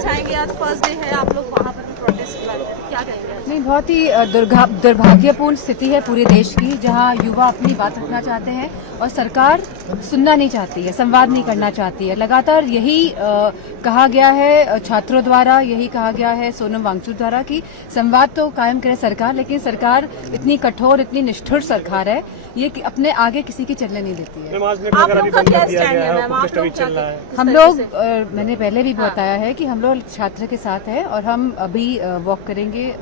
चाहेंगे? आज first day है, आप लोग वहाँ पर भी प्रोटेस्ट कर रहे हैं, क्या कहेंगे? नहीं, बहुत ही दुर्भाग्यपूर्ण स्थिति है पूरे देश की, जहां युवा अपनी बात रखना चाहते हैं और सरकार सुनना नहीं चाहती है, संवाद नहीं करना चाहती है। लगातार यही कहा गया है छात्रों द्वारा, यही कहा गया है सोनम वांगचुक द्वारा कि संवाद तो कायम करे सरकार, लेकिन सरकार इतनी कठोर, इतनी निष्ठुर सरकार है, ये अपने आगे किसी की चलने नहीं देती है। आप लोग का क्या स्टैंड है मैम? आप लोग हम लोग मैंने पहले भी बताया है कि हम लोग छात्र के साथ हैं और हम अभी वॉक करेंगे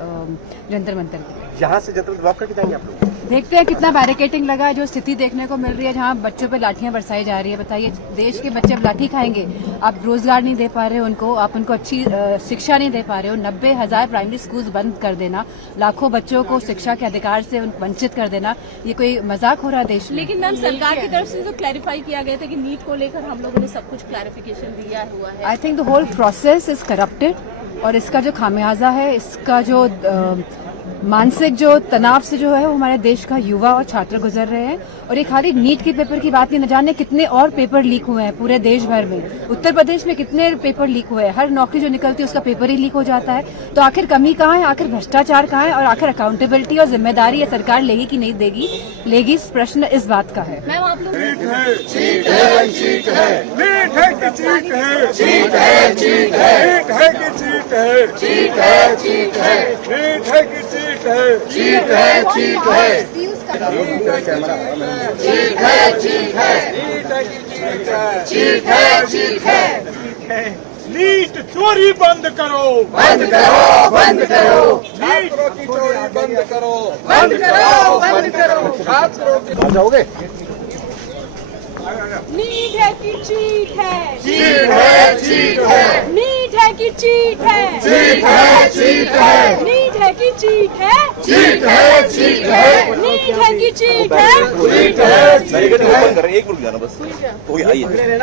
जंतर मंतर के। यहाँ से जंतर वॉक करके जाएंगे आप लोग? देखते हैं कितना बैरिकेटिंग लगा है, जो स्थिति देखने को मिल रही है जहाँ बच्चों पे लाठियां बरसाई जा रही है। बताइए, देश के बच्चे अब लाठी खाएंगे? आप रोजगार नहीं दे पा रहे हो उनको, आप उनको अच्छी शिक्षा नहीं दे पा रहे हो। 90,000 प्राइमरी स्कूल बंद कर देना, लाखों बच्चों को शिक्षा के अधिकार से वंचित कर देना, ये कोई मजाक हो रहा है देश में? लेकिन मैम सरकार की तरफ से तो क्लैरिफाई किया गया था कि नीट को लेकर हम लोगों ने सब कुछ क्लैरिफिकेशन दिया हुआ है। I think the whole process is corrupted और इसका जो खामियाजा है, इसका जो मानसिक जो तनाव से जो है वो हमारे देश का युवा और छात्र गुजर रहे हैं। और ये खाली नीट के पेपर की बात नहीं, न जाने कितने और पेपर लीक हुए हैं पूरे देश भर में। उत्तर प्रदेश में कितने पेपर लीक हुए हैं, हर नौकरी जो निकलती है उसका पेपर ही लीक हो जाता है। तो आखिर कमी कहाँ है, आखिर भ्रष्टाचार कहाँ है और आखिर अकाउंटेबिलिटी और जिम्मेदारी ये सरकार लेगी कि नहीं लेगी, इस प्रश्न इस बात का है। मैम आप लोग नीट चोरी बंद करो, बंद करो, बंद करो, छात्रों की चोरी बंद करो, बंद करो, बंद करो। छात्रों की आ जाओगे? नीट है कि चीट है? चीट है, चीट है, नीट है कि चीट है? चीट है, चीट है, नीट है कि चीट है? चीट है, चीट है, नीट है कि चीट है? चीट है, बैरिकेड ओपन कर रहे हैं, एक रुक जाना बस। कोई आइए। गद्दी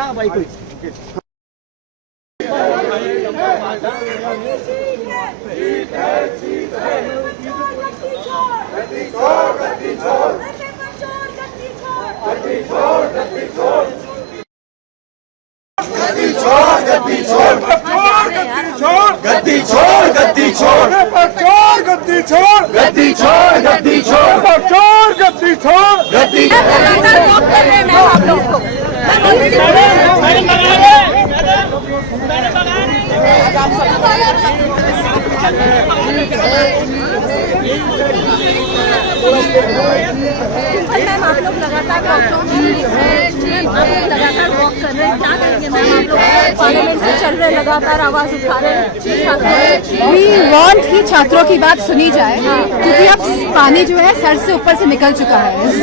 छोड़, गद्दी छोड़, गद्दी छोड़, चोर गद्दी छोड़, गद्दी छोड़, गद्दी छोड़, चोर गद्दी छोड़, गद्दी लगातार वॉक कर रहे हैं मैम आप लोग को। मैम आप लोग लगातार वॉक कर रहे हैं, क्या करेंगे मैम? आप लोग पार्लियामेंट से चल रहे हैं, लगातार आवाज उठा रहे हैं। वी वांट कि छात्रों की बात सुनी जाए, क्योंकि अब पानी जो है सर से ऊपर से निकल चुका है। इस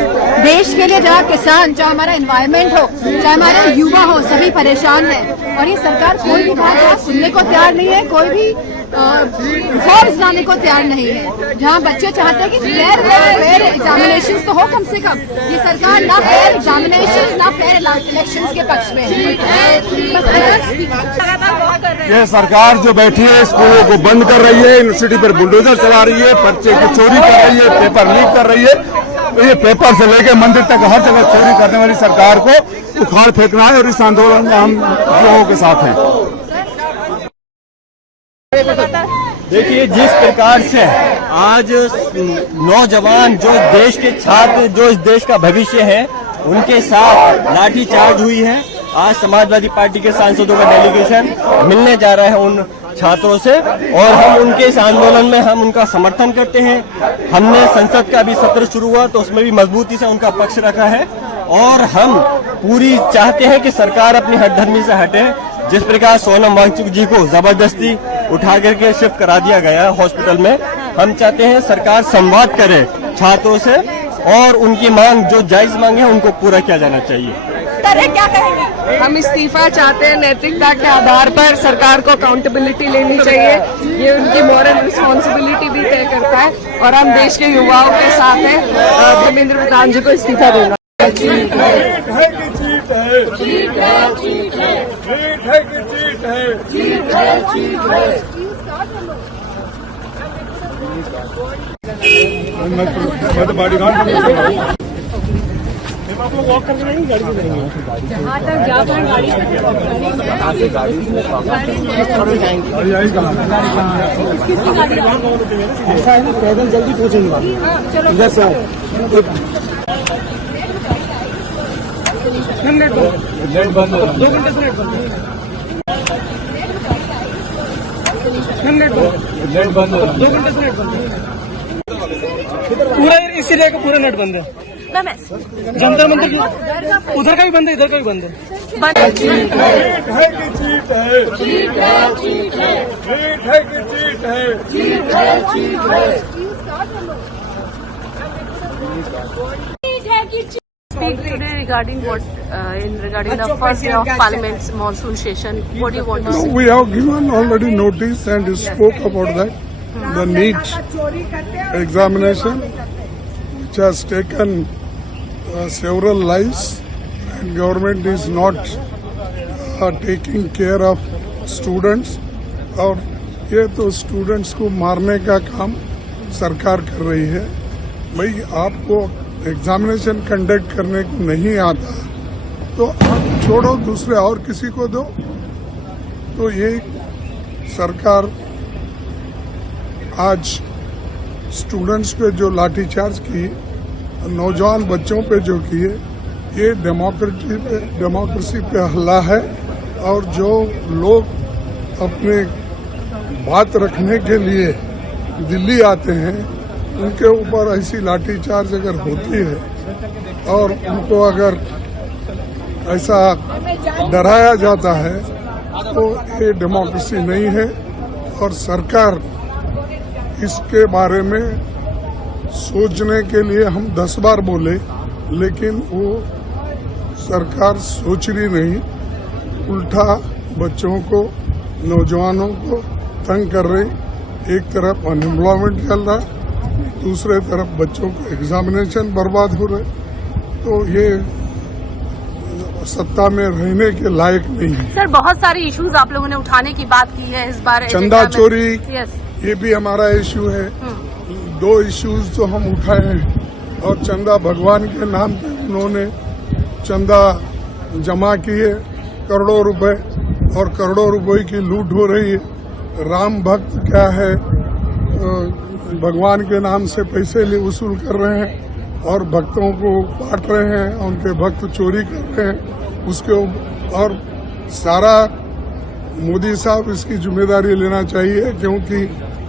देश के लिए जहाँ किसान, चाहे हमारा एनवायरमेंट हो, चाहे हमारे युवा हो, सभी परेशान हैं और ये सरकार कोई भी बात सुनने को तैयार नहीं है, कोई भी रिफॉर्म्स लाने को तैयार नहीं है। जहाँ बच्चे चाहते हैं कि फेयर एग्जामिनेशन तो हो कम से कम, ये सरकार ना फेयर एग्जामिनेशन ना फेयर इलेक्शंस के पक्ष में है। ये सरकार जो बैठी है स्कूलों को बंद कर रही है, यूनिवर्सिटी पर बुलडोजर चला रही है, पर्चे की चोरी कर रही है, पेपर लीक कर रही है। तो ये पेपर से लेकर मंदिर तक हर जगह चोरी करने वाली सरकार को उखाड़ फेंकना है और इस आंदोलन में हम लोगों के साथ हैं। देखिए, जिस प्रकार से आज नौजवान जो देश के छात्र, जो इस देश का भविष्य है, उनके साथ लाठीचार्ज हुई है। आज समाजवादी पार्टी के सांसदों का डेलीगेशन मिलने जा रहा है उन छात्रों से और हम उनके इस आंदोलन में हम उनका समर्थन करते हैं। हमने संसद का अभी सत्र शुरू हुआ तो उसमें भी मजबूती से उनका पक्ष रखा है और हम पूरी चाहते हैं कि सरकार अपनी हठधर्मी से हटे। जिस प्रकार सोनम वांगचुक जी को जबरदस्ती उठा करके शिफ्ट करा दिया गया हॉस्पिटल में, हम चाहते हैं सरकार संवाद करे छात्रों से और उनकी मांग, जो जायज मांग है, उनको पूरा किया जाना चाहिए। क्या कहेंगे? हम इस्तीफा चाहते हैं। नैतिकता के आधार पर सरकार को अकाउंटेबिलिटी लेनी चाहिए, ये उनकी मॉरल रिस्पॉन्सिबिलिटी भी तय करता है और हम देश के युवाओं के साथ हैं। धर्मेंद्र प्रधान जी को इस्तीफा देना। चीट है कि चीट है, चीट है, चीट है, चीट है कि चीट है, चीट है, चीट है। मैं तो बॉडीगार्ड जहाँ तक जा पाए गाड़ी किसकी गाड़ी ऐसा है ना, पैदल जल्दी पहुंचेंगे। चलो इधर से आओ। नेट बंद है। 2 घंटे से नेट बंद है। नेट बंद है। 2 घंटे से नेट बंद है। पूरा इसी जगह का पूरा नेट बंद है। जंतर मंदिर की उधर का भी बंद है, इधर का भी बंद है। चीट है कि चीट है, चीट है, चीट है, चीट है कि चीट है, चीट है, चीट है। Speak today regarding regarding the first day of Parliament's monsoon session. What do you want to say? We have given already notice and spoke about that. The NEET examination, which has taken several lives, and government is not taking care of students. और ये तो students को मारने का काम सरकार कर रही है। भाई आपको एग्जामिनेशन कंडक्ट करने को नहीं आता तो आप छोड़ो, दूसरे और किसी को दो। तो ये सरकार आज स्टूडेंट्स पे जो लाठीचार्ज की, नौजवान बच्चों पे जो किए, ये डेमोक्रेसी पे हल्ला है। और जो लोग अपने बात रखने के लिए दिल्ली आते हैं, उनके ऊपर ऐसी लाठीचार्ज अगर होती है और उनको अगर ऐसा डराया जाता है तो ये डेमोक्रेसी नहीं है। और सरकार इसके बारे में सोचने के लिए हम 10 बार बोले, लेकिन वो सरकार सोच रही नहीं, उल्टा बच्चों को, नौजवानों को तंग कर रही। एक तरफ अनएम्प्लॉयमेंट चल रहा है, दूसरे तरफ बच्चों को एग्जामिनेशन बर्बाद हो रहे। तो ये सत्ता में रहने के लायक नहीं है। सर, बहुत सारे इश्यूज आप लोगों ने उठाने की बात की है इस बार। चंदा चोरी, यस, ये भी हमारा इश्यू है। 2 इश्यूज तो हम उठाए हैं। और चंदा भगवान के नाम पे उन्होंने चंदा जमा किए करोड़ों रुपए, और करोड़ों रुपए की लूट हो रही है। राम भक्त क्या है, भगवान के नाम से पैसे वसूल कर रहे हैं और भक्तों को बांट रहे हैं, उनके भक्त चोरी कर रहे हैं उसके। और सारा मोदी साहब इसकी जिम्मेदारी लेना चाहिए, क्योंकि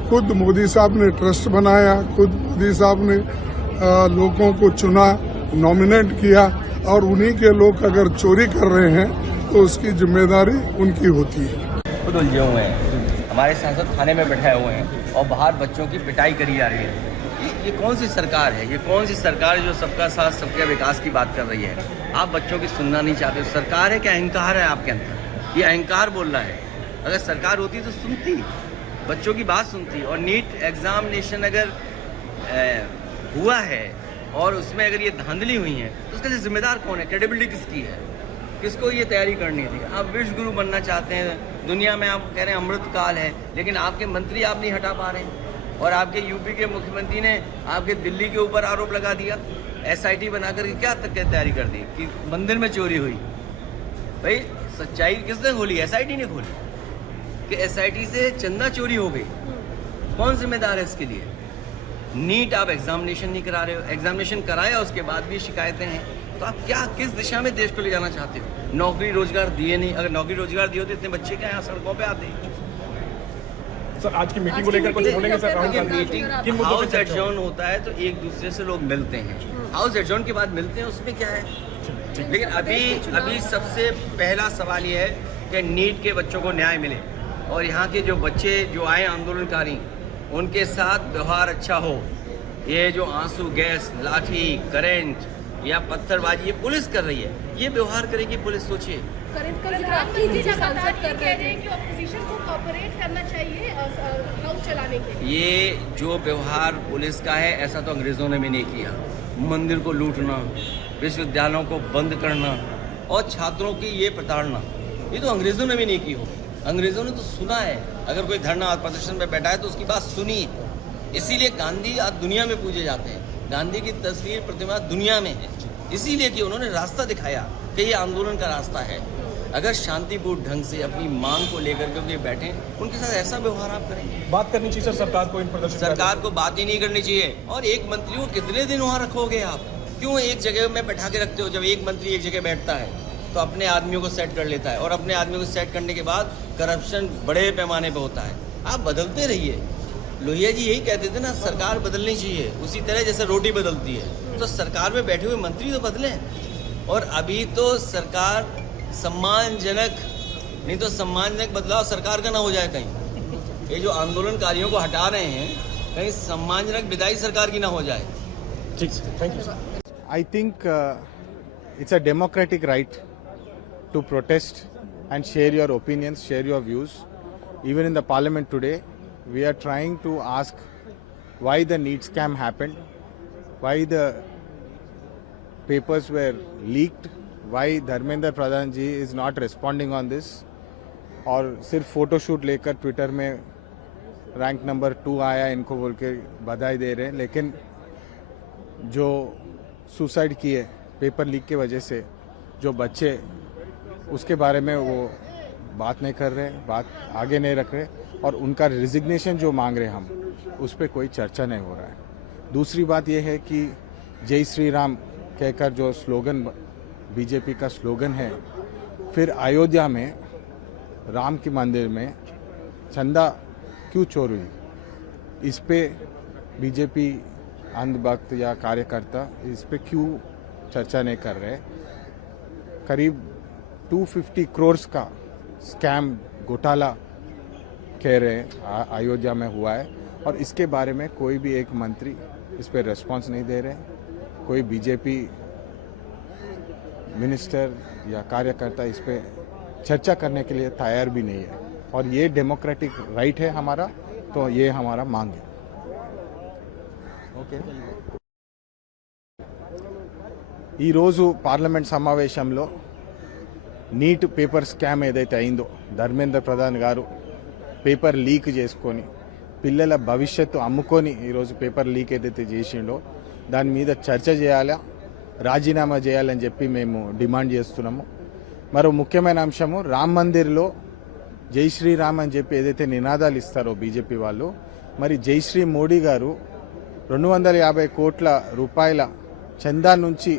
खुद मोदी साहब ने ट्रस्ट बनाया, खुद मोदी साहब ने लोगों को चुना, नॉमिनेट किया, और उन्हीं के लोग अगर चोरी कर रहे हैं तो उसकी जिम्मेदारी उनकी होती है। खुद उलझे हुए हैं, हमारे सांसद थाने में बैठे हुए हैं और बाहर बच्चों की पिटाई करी जा रही है। ये कौन सी सरकार है? ये कौन सी सरकार है जो सबका साथ सबके विकास की बात कर रही है? आप बच्चों की सुनना नहीं चाहते। सरकार है कि अहंकार है आपके अंदर? ये अहंकार बोल रहा है। अगर सरकार होती तो सुनती, बच्चों की बात सुनती। और नीट एग्जामिनेशन अगर हुआ है और उसमें अगर ये धांधली हुई है तो उसके लिए जिम्मेदार कौन है? क्रेडिबिलिटी किसकी है? किसको ये तैयारी करनी थी? आप विश्व गुरु बनना चाहते हैं, दुनिया में आप कह रहे हैं अमृत काल है, लेकिन आपके मंत्री आप नहीं हटा पा रहे हैं। और आपके यूपी के मुख्यमंत्री ने आपके दिल्ली के ऊपर आरोप लगा दिया, SIT बनाकर क्या तक तैयारी कर दी कि मंदिर में चोरी हुई। भाई सच्चाई किसने खोली? SIT ने खोली कि SIT से चंदा चोरी हो गई। कौन जिम्मेदार है इसके लिए? नीट आप एग्जामिनेशन नहीं करा रहे हो, एग्जामिनेशन कराया उसके बाद भी शिकायतें हैं। तो आप क्या, किस दिशा में देश को ले जाना चाहते हो? नौकरी रोजगार दिए नहीं। अगर नौकरी रोजगार दिए होते इतने बच्चे क्या यहाँ सड़कों पे आते हैं? सर आज की मीटिंग को लेकर कुछ बोलेंगे सर? मीटिंग हाउस एडजॉर्न होता है तो एक दूसरे से लोग मिलते हैं, हाउस एडजॉर्न के बाद मिलते हैं, उसमें क्या है? लेकिन अभी सबसे पहला सवाल ये है कि नीट के बच्चों को न्याय मिले और यहाँ के जो बच्चे जो आए आंदोलनकारी, उनके साथ व्यवहार अच्छा हो। ये जो आंसू गैस, लाठी, करंट या पत्थरबाजी ये पुलिस कर रही है, ये व्यवहार करेगी पुलिस? सोचिए। सांसद कर रहे थे कि ऑपोजिशन को कोऑपरेट करना चाहिए हाउस चलाने के लिए। ये जो व्यवहार पुलिस का है, ऐसा तो अंग्रेजों ने भी नहीं किया। मंदिर को लूटना, विश्वविद्यालयों को बंद करना और छात्रों की ये प्रताड़ना, ये तो अंग्रेजों ने भी नहीं की हो। अंग्रेजों ने तो सुना है, अगर कोई धरना प्रदर्शन पे बैठा है तो उसकी बात सुनी। इसीलिए गांधी आज दुनिया में पूजे जाते हैं। गांधी की तस्वीर, प्रतिमा दुनिया में है, इसीलिए कि उन्होंने रास्ता दिखाया कि ये आंदोलन का रास्ता है। अगर शांतिपूर्ण ढंग से अपनी मांग को लेकर के वो बैठे, उनके साथ ऐसा व्यवहार आप करें। बात करनी चाहिए सर सरकार को इन प्रदर्शन। सरकार को बात ही नहीं करनी चाहिए। और एक मंत्री को कितने दिन वहाँ रखोगे आप? क्यों एक जगह में बैठा के रखते हो? जब एक मंत्री एक जगह बैठता है तो अपने आदमियों को सेट कर लेता है, और अपने आदमियों को सेट करने के बाद करप्शन बड़े पैमाने पर होता है। आप बदलते रहिए। लोहिया जी यही कहते थे ना, सरकार बदलनी चाहिए उसी तरह जैसे रोटी बदलती है। तो सरकार में बैठे हुए मंत्री तो बदलें। और अभी तो सरकार सम्मानजनक, नहीं तो सम्मानजनक बदलाव सरकार का ना हो जाए कहीं। ये जो आंदोलनकारियों को हटा रहे हैं, कहीं सम्मानजनक विदाई सरकार की ना हो जाए। ठीक है, thank you sir. I think it's a democratic right to protest and share your opinions, share your views. Even in the parliament today, we are trying to ask why the NEET scam happened, why the papers were leaked, why Dharmendra Pradhan ji is not responding on this, और सिर्फ photoshoot लेकर Twitter में rank number 2 आया इनको बोल के बधाई दे रहे हैं। लेकिन जो सुसाइड किए पेपर लीक के वजह से जो बच्चे, उसके बारे में वो बात नहीं कर रहे, बात आगे नहीं रख रहे, और उनका रिजिग्नेशन जो मांग रहे हम, उस पर कोई चर्चा नहीं हो रहा है। दूसरी बात यह है कि जय श्री राम कहकर जो स्लोगन बीजेपी का स्लोगन है, फिर अयोध्या में राम के मंदिर में चंदा क्यों चोरी हुई, इस पे बीजेपी अंधभक्त या कार्यकर्ता इस पे क्यों चर्चा नहीं कर रहे। करीब 250 करोड़ का स्कैम घोटाला कह रहे हैं अयोध्या में हुआ है, और इसके बारे में कोई भी एक मंत्री इस पे रेस्पॉन्स नहीं दे रहे। कोई बीजेपी मिनिस्टर या कार्यकर्ता इस पे चर्चा करने के लिए तैयार भी नहीं है। और ये डेमोक्रेटिक राइट है हमारा, तो ये हमारा मांग है। ఓకే, ఈరోజు పార్లమెంట్ సమావేశంలో నీట్ పేపర్ స్కామ్ ఏదైతే అయిందో, ధర్మేంద్ర ప్రధాన్ గారు పేపర్ లీక్ చేసుకొని పిల్లల భవిష్యత్తు అమ్ముకొని ఈరోజు పేపర్ లీక్ ఏదైతే చేసిండో దాని మీద చర్చ చేయాలా, రాజీనామా చేయాలని చెప్పి మేము డిమాండ్ చేస్తున్నాము. మరో ముఖ్యమైన అంశము, రామ్ మందిర్లో జై శ్రీరామ్ అని చెప్పి ఏదైతే నినాదాలు ఇస్తారో బీజేపీ వాళ్ళు, మరి జై శ్రీ మోడీ గారు 250 కోట్ల రూపాయల చందా నుంచి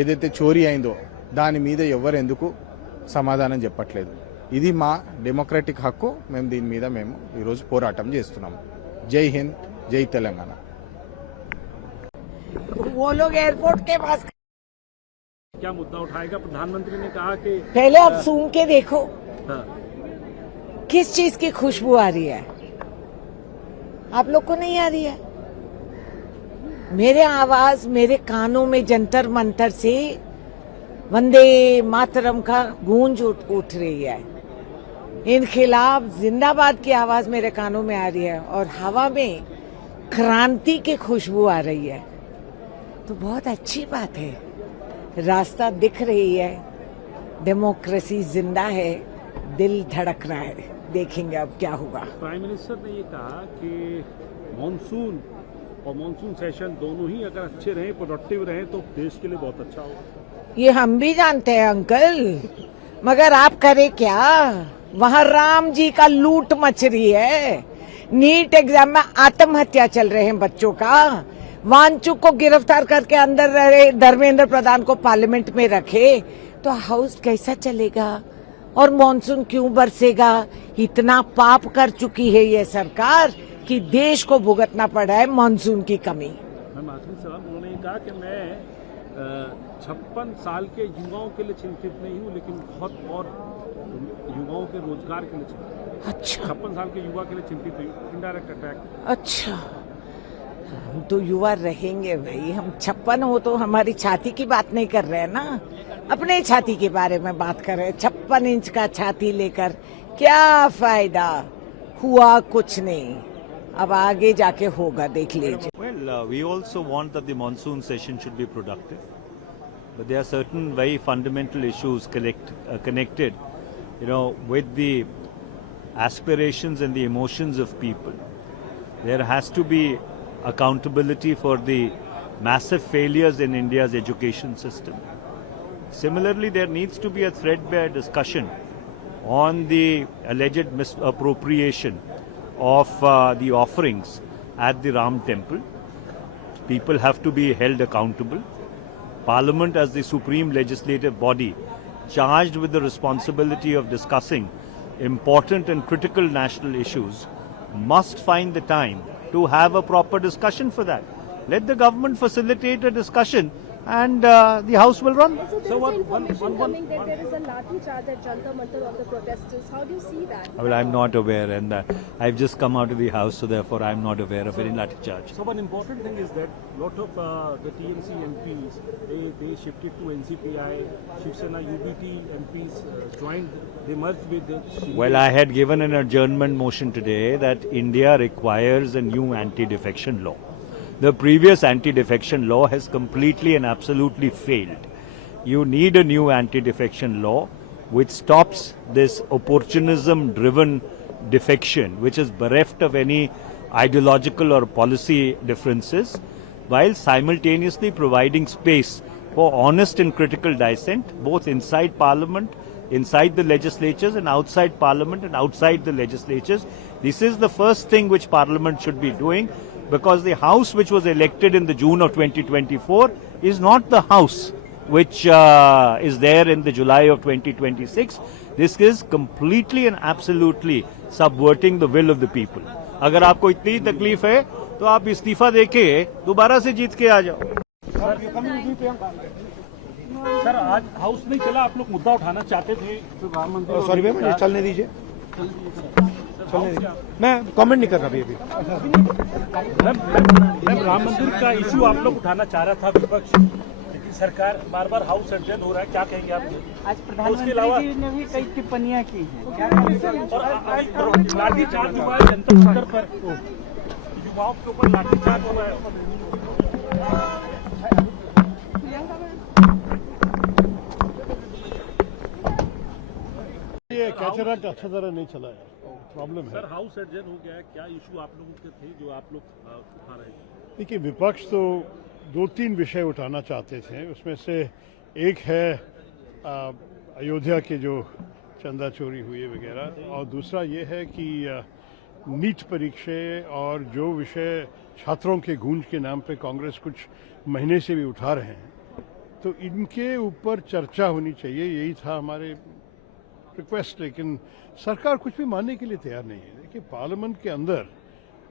ఏదైతే చోరీ అయిందో దాని మీద ఎవరు ఎందుకు సమాధానం చెప్పట్లేదు. ఇది మా డెమోక్రటిక్ హక్కు. మేము దీని మీద మేము ఈరోజు పోరాటం చేస్తున్నాము. జై హింద్, జై తెలంగాణ. वो लोग एयरपोर्ट के पास क्या मुद्दा उठाएगा? प्रधानमंत्री ने कहा कि पहले आप सूंघ के देखो हाँ। किस चीज की खुशबू आ रही है, आप लोग को नहीं आ रही है। मेरे आवाज मेरे कानों में जंतर मंतर से वंदे मातरम का गूंज उठ रही है। इनखिलाफ जिंदाबाद की आवाज मेरे कानों में आ रही है, और हवा में क्रांति की खुशबू आ रही है। तो बहुत अच्छी बात है, रास्ता दिख रही है, डेमोक्रेसी जिंदा है, दिल धड़क रहा है। देखेंगे अब क्या होगा। प्राइम मिनिस्टर ने ये कहा कि मॉनसून और मॉनसून सेशन दोनों ही अगर अच्छे रहे, प्रोडक्टिव रहे, तो देश के लिए बहुत अच्छा होगा। ये हम भी जानते हैं अंकल, मगर आप करें क्या? वहाँ राम जी का लूट मच रही है। नीट एग्जाम में आत्महत्या चल रहे हैं बच्चों का। वांचुक को गिरफ्तार करके अंदर रहे, धर्मेंद्र प्रधान को पार्लियामेंट में रखे, तो हाउस कैसा चलेगा? और मॉनसून क्यों बरसेगा? इतना पाप कर चुकी है ये सरकार कि देश को भुगतना पड़ा है मॉनसून की कमी। मैम आखिरी सवाल, उन्होंने कहा कि मैं 56 साल के युवाओं के लिए चिंतित नहीं हूँ, लेकिन बहुत और युवाओं के रोजगार के लिए चिंतित। अच्छा, 56 साल के युवा के लिए चिंतित हुई, इनडायरेक्ट अटैक। अच्छा, हम तो युवा रहेंगे भाई। हम 56 हो तो हमारी छाती की बात नहीं कर रहे हैं ना, अपने छाती के बारे में बात कर रहे हैं। 56 इंच का छाती लेकर क्या फायदा हुआ? कुछ नहीं, अब आगे जाके होगा, देख लीजिए। Well, we also want that the monsoon session should be productive, but there are certain very fundamental issues connected, with the aspirations and the emotions of people. There has to be accountability for the massive failures in India's education system. Similarly, there needs to be a threadbare discussion on the alleged misappropriation of the offerings at the Ram Temple. People have to be held accountable. Parliament, as the supreme legislative body, charged with the responsibility of discussing important and critical national issues, must find the time to have a proper discussion for that. Let the government facilitate a discussion and the House will run. So what information coming that there is a lathi charge at Jantar Mantar of the protesters? How do you see that? Well, I'm not aware, and I've just come out of the House, so therefore I'm not aware of any lathi charge. So one important thing is that lot of the TMC MPs, they shifted to NCPI, Shiv Sena UBT MPs joined, they merged with the... Well, I had given an adjournment motion today that India requires a new anti-defection law. The previous anti-defection law has completely and absolutely failed. You need a new anti-defection law which stops this opportunism-driven defection, which is bereft of any ideological or policy differences, while simultaneously providing space for honest and critical dissent, both inside Parliament, inside the legislatures, and outside Parliament and outside the legislatures. This is the first thing which Parliament should be doing, because the House which was elected in the June of 2024 is not the House which is there in the July of 2026. This is completely and absolutely subverting the will of the people. अगर आपको इतनी तकलीफ है तो आप इस्तीफा देके दोबारा से जीत के आ जाओ. सर, आज हाउस नहीं चला, आप लोग मुद्दा उठाना चाहते थे प्रधानमंत्री. सॉरी मैम, मुझे चलने दीजिए. मैं कमेंट नहीं कर रहा अभी. मैम, राम मंदिर का इशू आप लोग उठाना चाह रहा था विपक्ष, लेकिन सरकार बार बार हाउस एडजर्न हो रहा है, क्या कहेंगे आप? आज प्रधानमंत्री जी ने भी कई टिप्पणियां की हैं. और लाठीचार्ज हुआ है जंतर मंतर पर, युवाओं के ऊपर लाठीचार्ज हुआ है. ये कैचरा अच्छा तरह नहीं चला है, प्रॉब्लम है. सर, हाउस एडजर्न हो गया है, क्या इशू आप लोगों के थे जो आप लोग उठा रहे थे? देखिए, विपक्ष तो 2-3 विषय उठाना चाहते थे. उसमें से एक है अयोध्या के जो चंदा चोरी हुई है वगैरह, और दूसरा ये है कि नीट परीक्षा और जो विषय छात्रों के गूंज के नाम पे कांग्रेस कुछ महीने से भी उठा रहे हैं, तो इनके ऊपर चर्चा होनी चाहिए. यही था हमारे रिक्वेस्ट, लेकिन सरकार कुछ भी मानने के लिए तैयार नहीं है. देखिए, पार्लियामेंट के अंदर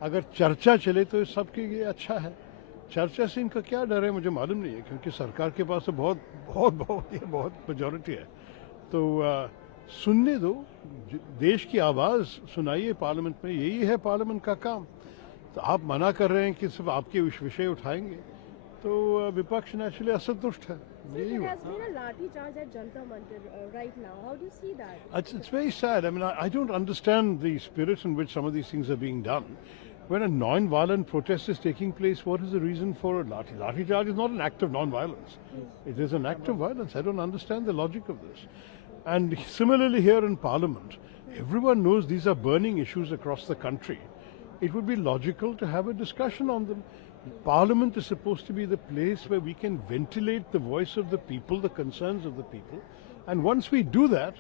अगर चर्चा चले तो सबके लिए अच्छा है. चर्चा से इनका क्या डर है मुझे मालूम नहीं है, क्योंकि सरकार के पास तो बहुत मेजॉरिटी है. तो सुनने दो, देश की आवाज़ सुनाइए पार्लियामेंट में, यही है पार्लियामेंट का काम. तो आप मना कर रहे हैं कि सिर्फ आपके विषय उठाएंगे, तो विपक्ष नेचुरली असंतुष्ट है. There has been a lathi charge at Jantar Mantar right now. How do you see that? It's very sad. I mean, I don't understand the spirit in which some of these things are being done. When a non-violent protest is taking place, what is the reason for a lathi? Lathi charge is not an act of non-violence. It is an act of violence. I don't understand the logic of this. And similarly here in Parliament, everyone knows these are burning issues across the country. It would be logical to have a discussion on them. Parliament is supposed to be the place where we can ventilate the voice of the people, the concerns of the people. And once we do that,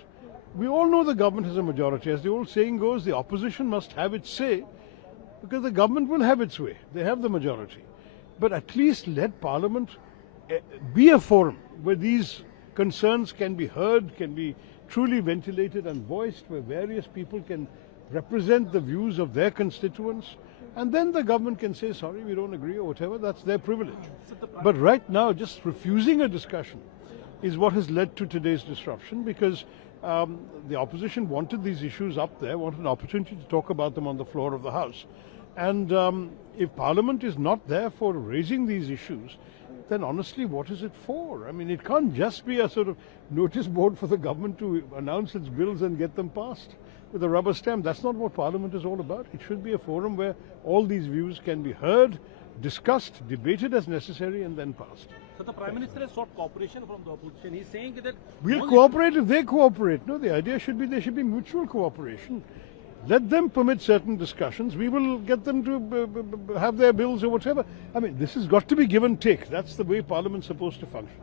we all know the government has a majority. As the old saying goes, the opposition must have its say, because the government will have its way. They have the majority. But at least let Parliament be a forum where these concerns can be heard, can be truly ventilated and voiced, where various people can represent the views of their constituents. And then the government can say, sorry, we don't agree or whatever, that's their privilege. But right now, just refusing a discussion is what has led to today's disruption, because the opposition wanted these issues up there, wanted an opportunity to talk about them on the floor of the House. And if Parliament is not there for raising these issues, then honestly, what is it for? I mean, it can't just be a sort of notice board for the government to announce its bills and get them passed with a rubber stamp. That's not what Parliament is all about. It should be a forum where all these views can be heard, discussed, debated as necessary, and then passed. So the Prime Minister has sought cooperation from the opposition. He's saying that... We'll cooperate if they cooperate. No, the idea should be there should be mutual cooperation. Let them permit certain discussions. We will get them to have their bills or whatever. I mean, this has got to be give and take. That's the way Parliament's supposed to function.